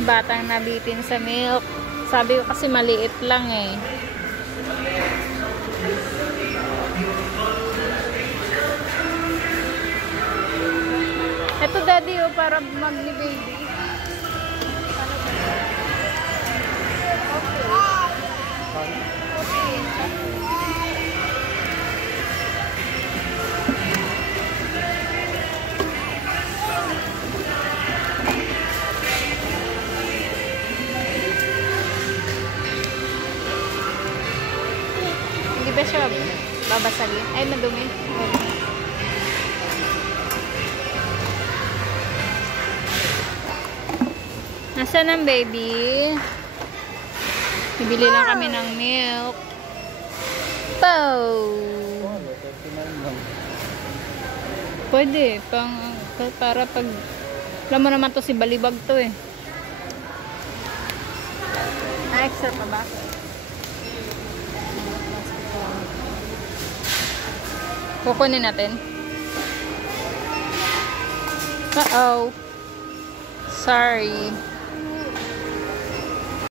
may batang nabitin sa milk. Sabi ko kasi maliit lang eh. Ito daddy oh, para magni-baby. Hindi ba siya babasagin? Ay, madumi. Nasaan ang baby? Bibili lang kami ng milk. Pow! Pwede. Para pag... Alam mo naman to si Balibag to eh. Na-extra pa ba? Kukunin natin. Uh-oh. Sorry.